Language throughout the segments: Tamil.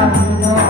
আমি নয়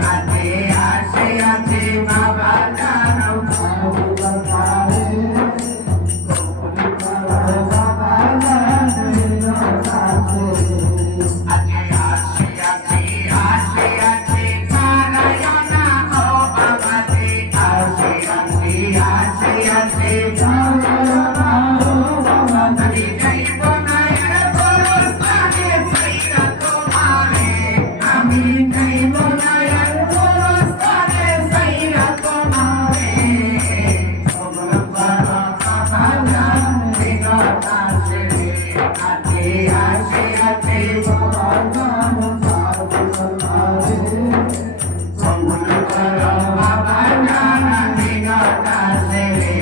காத்தே Amen.